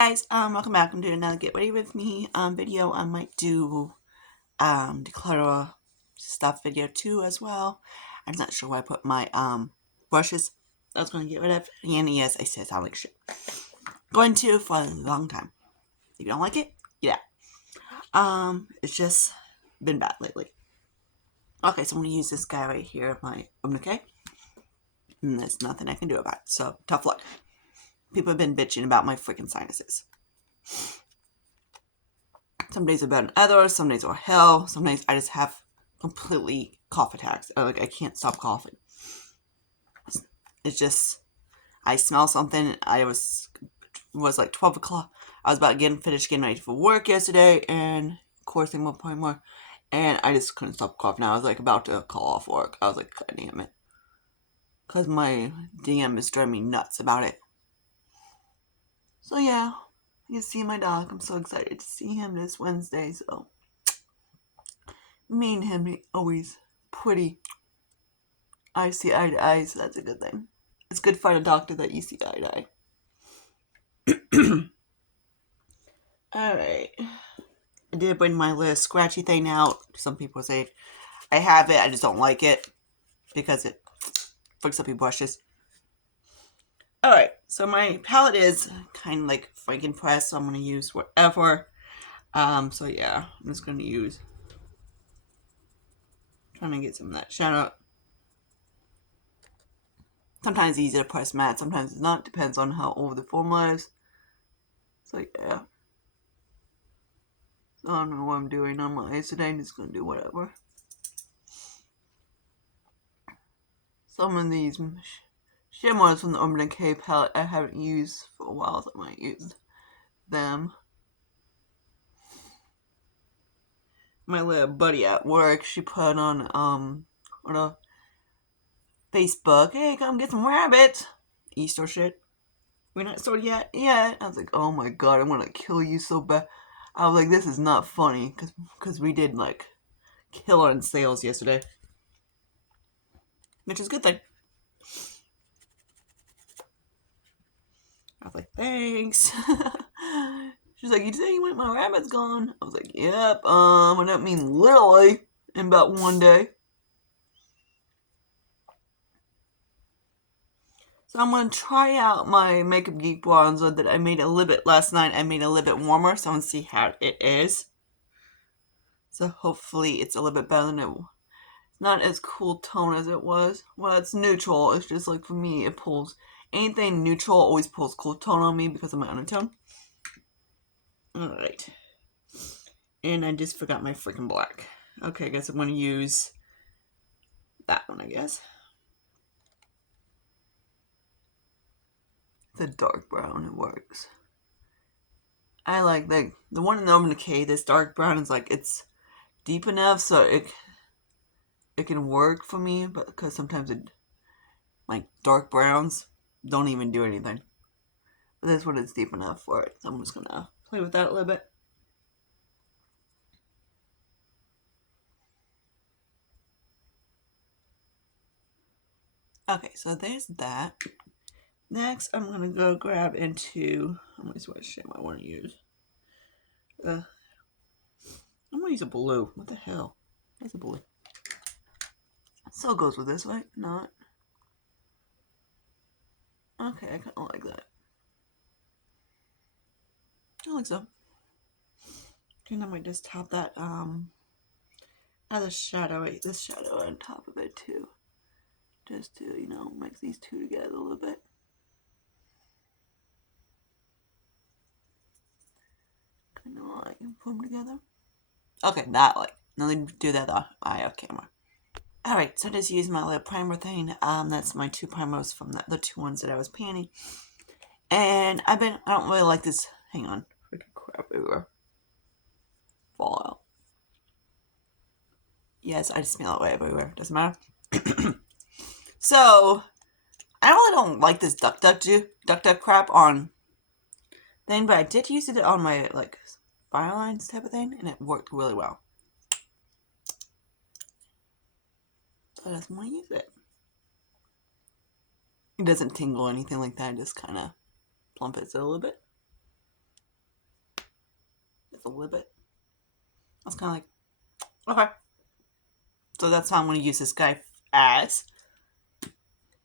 Guys, welcome back. I'm doing another Get Ready With Me video. I might do declutter stuff video too as well. I'm not sure where I put my brushes I was going to get rid of. And yes, I said sound like shit. Going to for a long time. If you don't like it, get out. It's just been bad lately. Okay, so I'm going to use this guy right here, my okay? And there's nothing I can do about it. So, tough luck. People have been bitching about my freaking sinuses. Some days are better than others. Some days are hell. Some days I just have completely cough attacks. Like I can't stop coughing. It's just I smell something. I was like 12 o'clock. I was about finished getting ready for work yesterday, and coursing 1 point more, and I just couldn't stop coughing. I was like about to call off work. I was like, God damn it, because my DM is driving me nuts about it. So yeah, I can see my dog. I'm so excited to see him this Wednesday. So me and him always pretty I see eye to eye, so that's a good thing. It's good to find a doctor that you see eye to eye. Alright. I did bring my little scratchy thing out. Some people say I have it, I just don't like it because it fucks up your brushes. Alright, so my palette is kind of like Frankenpress, so I'm going to use whatever. So yeah, I'm just going to use, trying to get some of that shadow. Sometimes it's easy to press matte, sometimes it's not. Depends on how old the formula is. So yeah. So I don't know what I'm doing on my eyes today. I'm just going to do whatever. Some of these shimmers from the Urban Decay palette I haven't used for a while, so I might use them. My little buddy at work, she put on a Facebook, hey, come get some rabbits. Easter shit. We're not sorted yet? Yeah. I was like, oh my god, I'm gonna kill you so bad. I was like, this is not funny, because we did like killer in sales yesterday. Which is a good thing. I was like, thanks. She's like, you say you want my rabbits gone? I was like, yep, I don't mean literally in about one day. So I'm going to try out my Makeup Geek bronzer that I made a little bit last night. I made it a little bit warmer, so I'm going to see how it is. So hopefully it's a little bit better than it was. Not as cool tone as it was. Well, it's neutral. It's just like for me, it pulls. Anything neutral always pulls cool tone on me because of my undertone. Alright. And I just forgot my freaking black. Okay, I guess I'm going to use that one, I guess. The dark brown, it works. I like the one in the Urban Decay, this dark brown is like, it's deep enough so it can work for me, but because sometimes like dark browns don't even do anything. But this one is deep enough for it, so I'm just gonna play with that a little bit. Okay, so there's that. Next, I'm gonna go grab into, I'm gonna see what shade I want to use. I'm gonna use a blue. What the hell? That's a blue. So it goes with this, right? Not. Okay, I kind of like that. I like so. And I might just tap that add this shadow on top of it too, just to mix these two together a little bit. Kind of like put them together. Okay, that like nothing to do that eye off camera. Alright, so I just used my little primer thing. That's my two primers from the two ones that I was panning. And I don't really like this. Hang on. Freaking crap everywhere. Fall out. Yes, I just smell it way everywhere. Doesn't matter. So, I really don't like this duck crap on thing, but I did use it on my like fire lines type of thing, and it worked really well. So I just want to use it. It doesn't tingle or anything like that. It just kind of plumpets it a little bit. just a little bit. I was kind of like, okay. So that's how I'm going to use this guy as.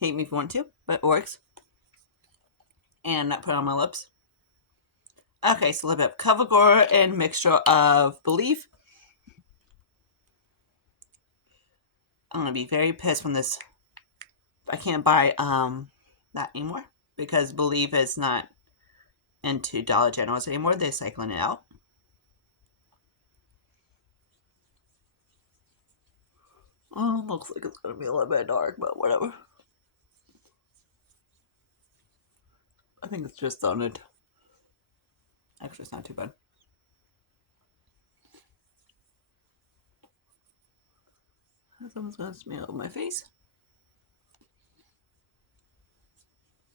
Hate me if you want to, but it works. And not put it on my lips. Okay, so a little bit of CoverGirl and mixture of Believe. I'm going to be very pissed when this... I can't buy that anymore. Because Believe is not into Dollar Generals anymore. They're cycling it out. Oh, looks like it's going to be a little bit dark, but whatever. I think it's just on it. Actually, it's not too bad. Someone's going to smear over my face.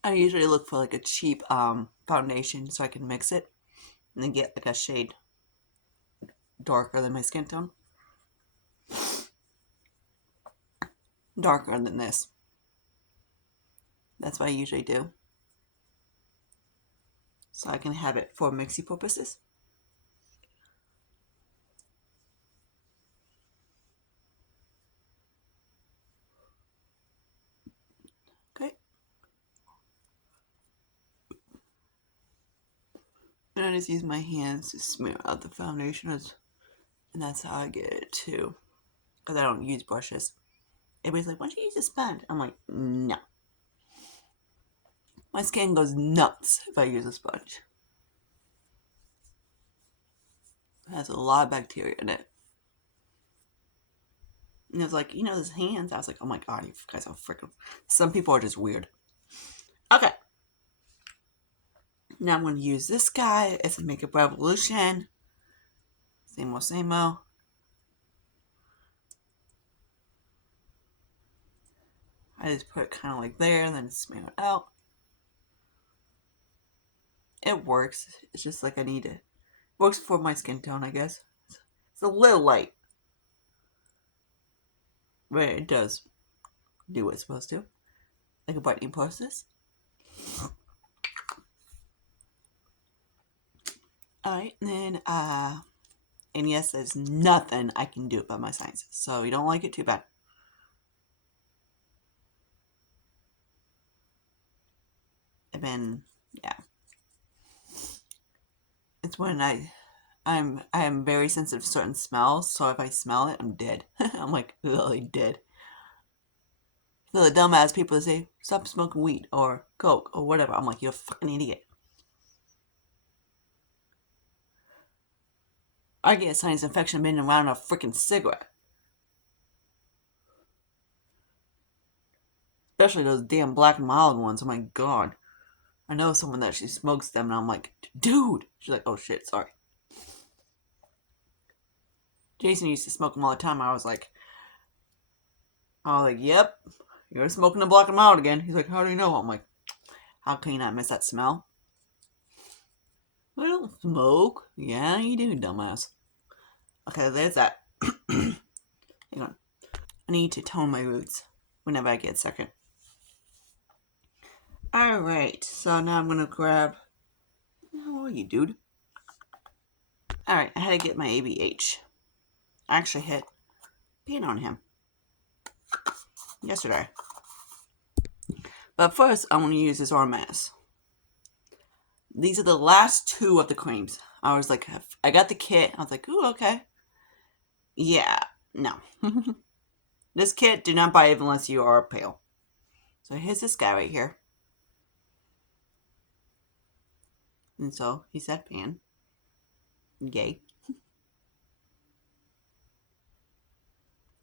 I usually look for like a cheap foundation so I can mix it and then get like a shade darker than my skin tone. Darker than this. That's what I usually do. So I can have it for mixy purposes. Okay. And I just use my hands to smear out the foundation. And that's how I get it too. Because I don't use brushes. Everybody's like, why don't you use a sponge? I'm like, no. My skin goes nuts if I use a sponge. It has a lot of bacteria in it. And it was like, his hands. I was like, oh my god, you guys are freaking... Some people are just weird. Okay. Now I'm going to use this guy. It's a Makeup Revolution. Same old, same old. I just put it kind of like there and then smear it out. It works. It's just like I need it. Works for my skin tone, I guess. It's a little light. But it does do what it's supposed to. Like a brightening process. Alright, and then, and yes, there's nothing I can do about my sinuses. So you don't like it, too bad. And then, yeah. It's when I am very sensitive to certain smells, so if I smell it, I'm dead. I'm like, literally dead. So the dumbass people that say, stop smoking weed, or coke, or whatever. I'm like, you're a fucking idiot. I get a sinus infection being around a freaking cigarette. Especially those damn Black and Mild ones. Oh my god. I know someone that she smokes them, and I'm like, dude. She's like, oh shit, sorry. Jason used to smoke them all the time. I was like, yep, you're smoking the Black and Mild again. He's like, how do you know? I'm like, how can you not miss that smell? I don't smoke. Yeah, you do, dumbass. Okay, there's that. Hang on. I need to tone my roots whenever I get a second. Alright, so now I'm gonna grab... How are you, dude? Alright, I had to get my ABH. I actually hit paint on him yesterday. But first, I want to use this RMS. These are the last two of the creams. I was like, I got the kit. I was like, ooh, okay. Yeah, no. This kit, do not buy it unless you are pale. So here's this guy right here. And so he said pan. Yay.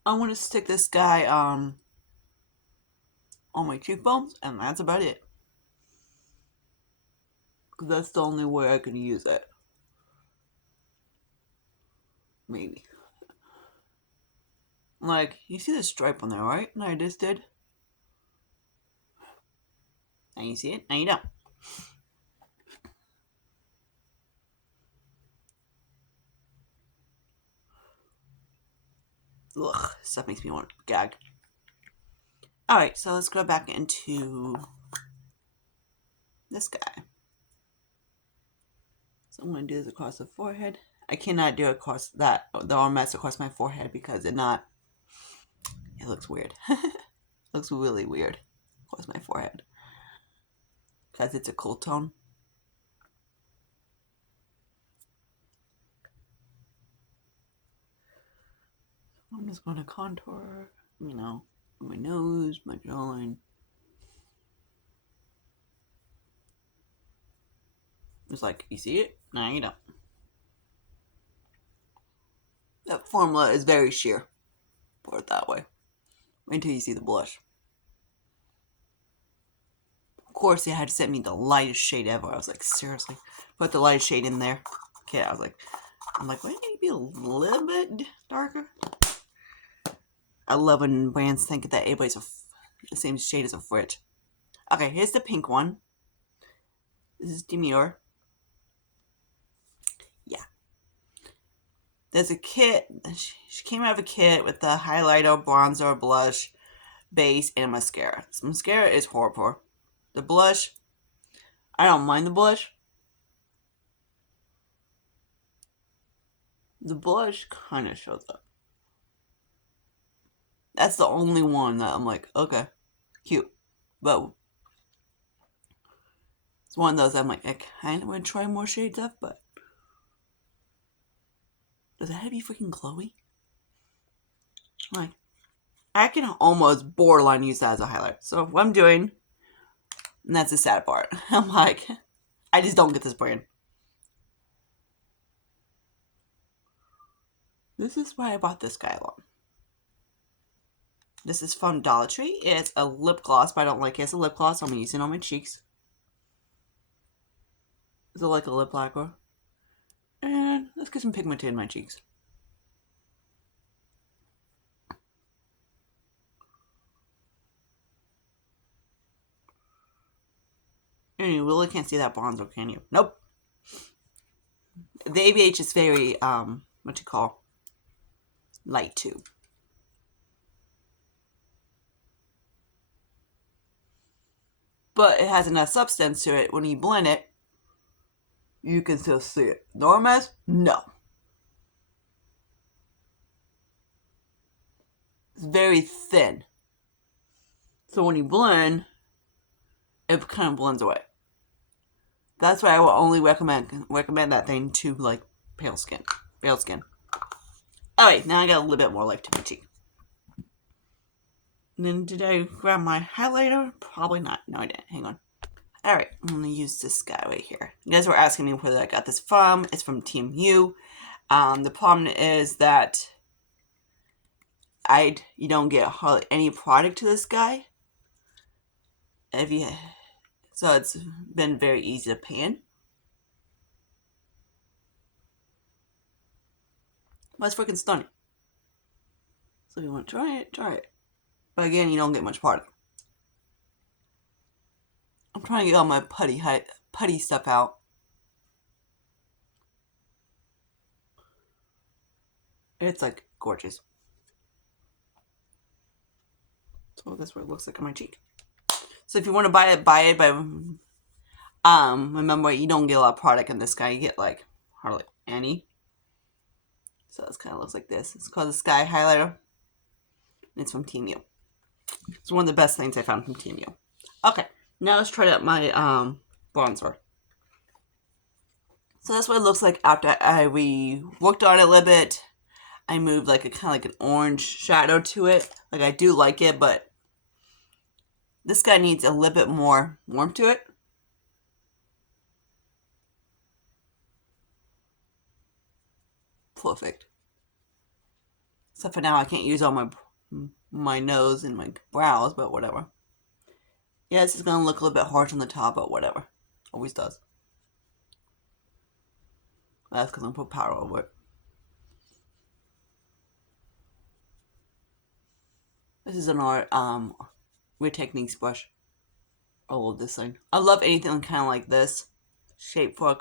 I want to stick this guy on my cheekbones, and that's about it. Because that's the only way I can use it. Maybe. Like, you see the stripe on there, right? And I just did. Now you see it, now you don't. Ugh, stuff makes me want to gag. Alright, so let's go back into this guy. So I'm going to do this across the forehead. I cannot do it across the arm rest across my forehead because it looks weird. It looks really weird across my forehead because it's a cool tone. I'm just going to contour, my nose, my jawline. It's like, you see it? No, you don't. That formula is very sheer. Put it that way. Wait until you see the blush. Of course, they had to send me the lightest shade ever. I was like, seriously? Put the lightest shade in there. Okay, I'm like, why can't you be a little bit darker? I love when brands think that everybody's the same shade as a fridge. Okay, here's the pink one. This is Demure. Yeah. There's a kit. She came out of a kit with the highlighter, bronzer, blush, base, and mascara. This mascara is horrible. The blush, I don't mind the blush. The blush kind of shows up. That's the only one that I'm like, okay, cute. But it's one of those I'm like, I kind of want to try more shades of, but does it have to be freaking glowy? Like, I can almost borderline use that as a highlight. So what I'm doing, and that's the sad part, I'm like, I just don't get this brand. This is why I bought this guy along. This is from Dollar Tree. It's a lip gloss, but I don't like it as a lip gloss, so I'm using it on my cheeks. Is it like a lip lacquer? And let's get some pigment in my cheeks. And you really can't see that bronzer, can you? Nope. The ABH is very, light too. But it has enough substance to it. When you blend it, you can still see it. Normas? No. It's very thin. So when you blend, it kind of blends away. That's why I will only recommend that thing to like pale skin. Alright, now I got a little bit more life to my cheek. And then did I grab my highlighter? Probably not. No, I didn't. Hang on. Alright, I'm going to use this guy right here. You guys were asking me where I got this from. It's from Temu. The problem is that you don't get hardly any product to this guy. So it's been very easy to pan. But it's freaking stunning. So if you want to try it, try it. But again, you don't get much product. I'm trying to get all my putty stuff out. It's like gorgeous. So that's what it looks like on my cheek. So if you want to buy it, buy it. But remember, you don't get a lot of product in this guy. You get like hardly any. So this kind of looks like this. It's called the Sky Highlighter. It's from Temu. It's one of the best things I found from Temu. Okay, now let's try out my bronzer. So that's what it looks like after we worked on it a little bit. I moved like a kind of like an orange shadow to it. Like I do like it, but this guy needs a little bit more warmth to it. Perfect. Except for now, I can't use all my nose and my brows, but whatever. Yeah, this is gonna look a little bit harsh on the top, but whatever. Always does. That's because I'm gonna put powder over it. This is an Weird Techniques brush. I love this thing. I love anything kind of like this shape for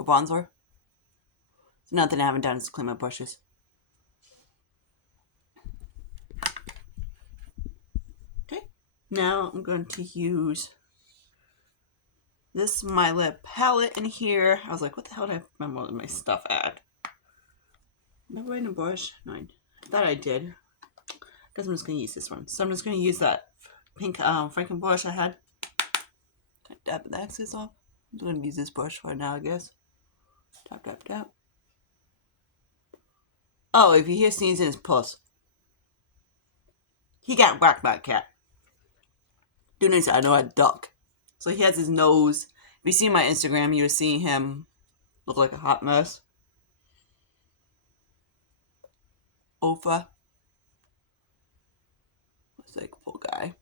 bronzer. So nothing I haven't done is clean my brushes. Okay, now I'm going to use This is my lip palette in here. I was like, what the hell did I remember my stuff at? Remember in a brush? No, I thought I did. Guess I'm just going to use this one. So I'm just going to use that pink Franken brush I had. Tap the excess off. I'm just going to use this brush for now, I guess. Tap, tap, tap. Oh, if you hear sneezing, it's Puss. He got whacked by a cat. Dude needs to know how to duck. So he has his nose. If you see my Instagram, you'll see him look like a hot mess. Ofa. Looks like a poor guy.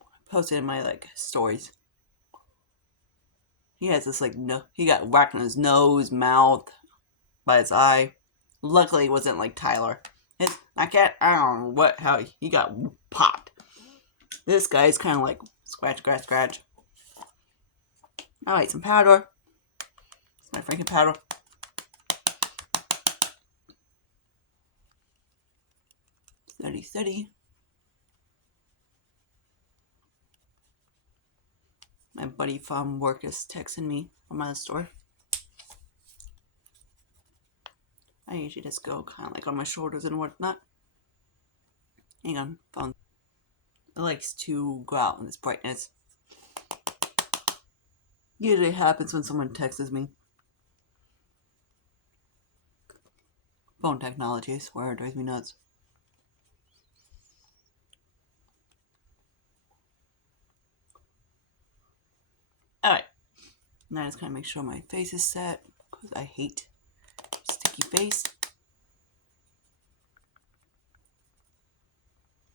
I posted in my stories. He has this no, he got whacked on his nose, mouth, by his eye. Luckily, it wasn't like Tyler. My cat, I don't know how he got popped. This guy's kind of like scratch, scratch, scratch. Alright, some powder. It's my Franken powder. Steady, steady. My buddy from work is texting me from my store. I usually just go kind of like on my shoulders and whatnot. Hang on, phone. It likes to go out in its brightness. Usually happens when someone texts me. Phone technology, I swear, it drives me nuts. Alright. Now I just kind of make sure my face is set, because I hate sticky face.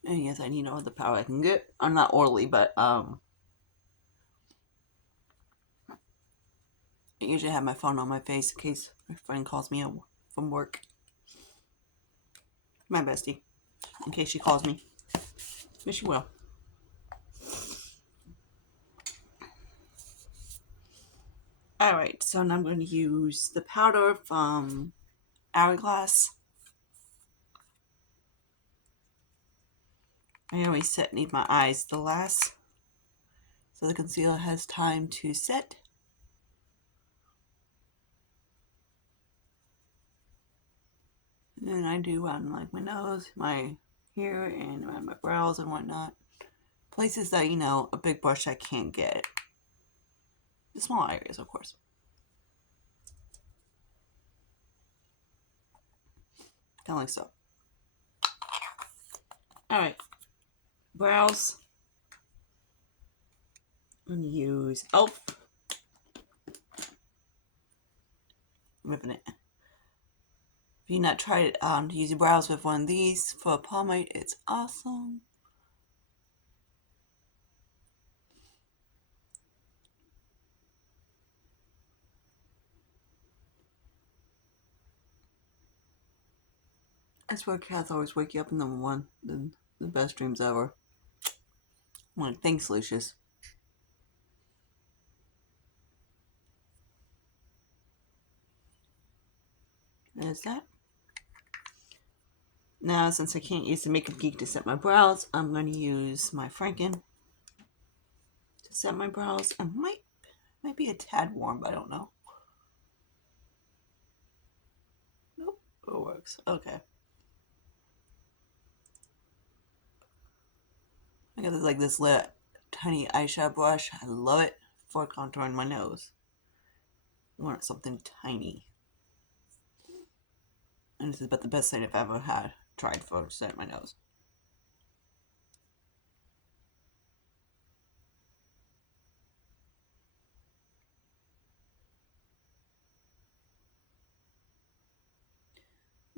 And yes, I need all the power I can get. I'm not orally, but I usually have my phone on my face in case my friend calls me from work. My bestie. In case she calls me. But she will. Alright, so now I'm going to use the powder from Hourglass. I always need my eyes the last, so the concealer has time to set. And I do on my nose, my here, and around my brows and whatnot. Places that, a big brush I can't get. The small areas, of course. Kind of like so. Alright. Brows. I'm going to use e.l.f. Ripping it. If you've not tried to use your brows with one of these for a pomade, it's awesome. I swear cats always wake you up in the best dreams ever. I'm like, thanks, Lucius. There's that. Now, since I can't use the Makeup Geek to set my brows, I'm going to use my Franken to set my brows. I might be a tad warm, but I don't know. Nope, it works. Okay. I got this little tiny eyeshadow brush. I love it for contouring my nose. I want something tiny. And this is about the best thing I've ever tried for setting my nose.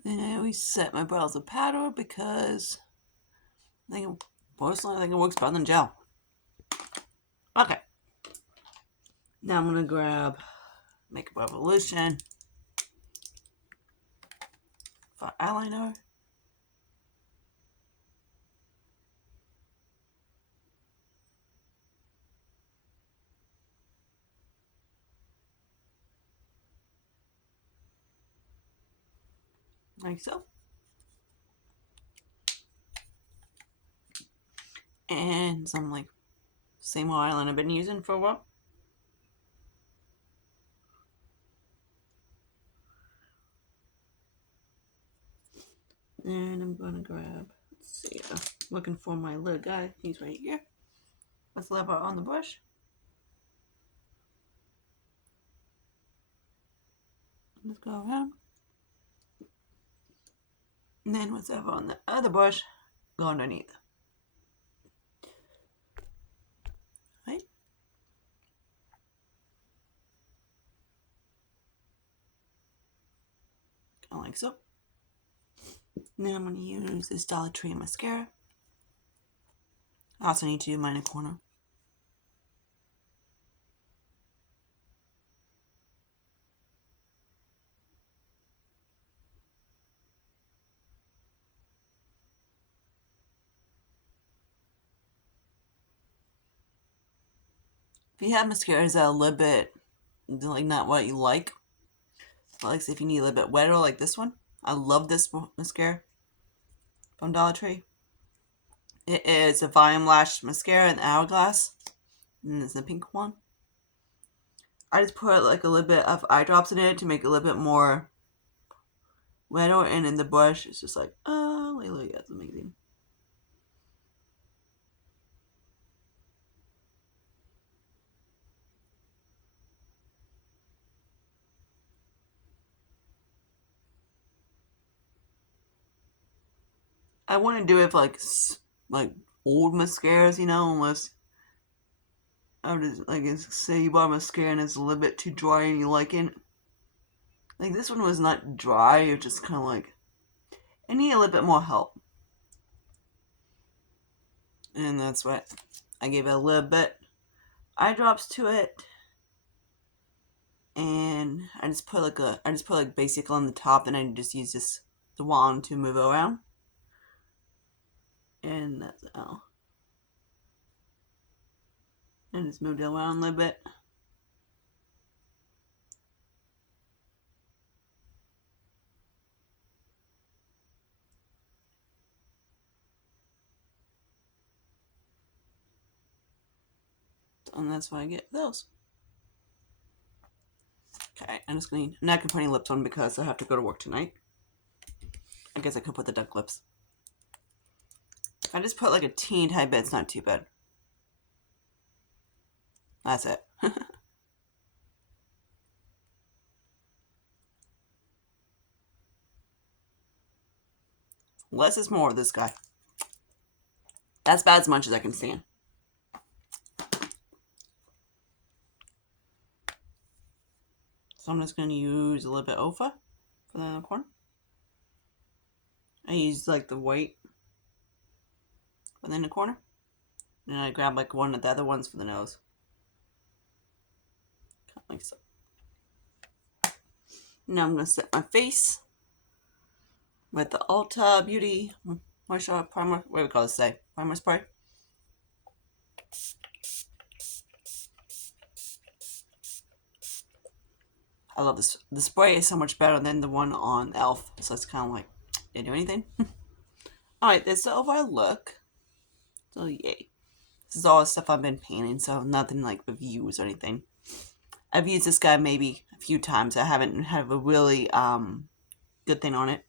And I always set my brows with powder because personally I think it works better than gel. Okay. Now I'm going to grab Makeup Revolution for eyeliner. Like so. And some Same eyeliner I've been using for a while. And I'm gonna grab, let's see, looking for my little guy. He's right here. Let's level on the brush. Let's go around. And then whatever on the other brush, go underneath. Right? Kind of like so. And then I'm going to use this Dollar Tree mascara. I also need to do mine in the corner. If you have mascaras that are a little bit, like, not what you like, like if you need a little bit wetter, like this one. I love this mascara from Dollar Tree. It is a Volume Lash Mascara in Hourglass. And it's the pink one. I just put like a little bit of eye drops in it to make it a little bit more wetter, and in the brush it's just like, oh, look, that's amazing. I want to do it for like old mascaras, you know, unless I would just, like, say you buy mascara and it's a little bit too dry and you like it. Like this one was not dry, it was just kind of like, I need a little bit more help. And that's what I gave it a little bit eye drops to it. And I just put like basic on the top, and I just use the wand to move around. And that's how. And just moved it around a little bit. And that's why I get those. Okay, I'm not gonna put any lips on because I have to go to work tonight. I guess I could put the duck lips. I just put like a teeny tiny bit, it's not too bad. That's it. Less is more with this guy. That's about as much as I can stand. So I'm just going to use a little bit of OFA for the corner. I use like the white within the corner. And I grab like one of the other ones for the nose. Kind of like so. Now I'm going to set my face with the Ulta Beauty Moisture Primer. What do we call this today? Primer spray. I love this. The spray is so much better than the one on e.l.f. So it's kind of like, didn't do anything. Alright, this is the overall look. So yay. This is all the stuff I've been painting, so nothing like reviews or anything. I've used this guy maybe a few times. I haven't had a really good thing on it.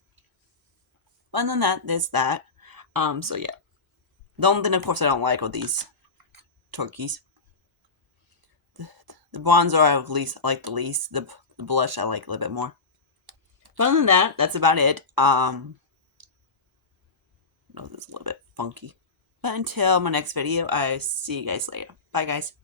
Other than that, there's that. So yeah. The only thing, of course, I don't like are these turkeys. The bronzer I like the least. The blush I like a little bit more. But other than that, that's about it. No, this is a little bit funky. But until my next video, I see you guys later. Bye, guys.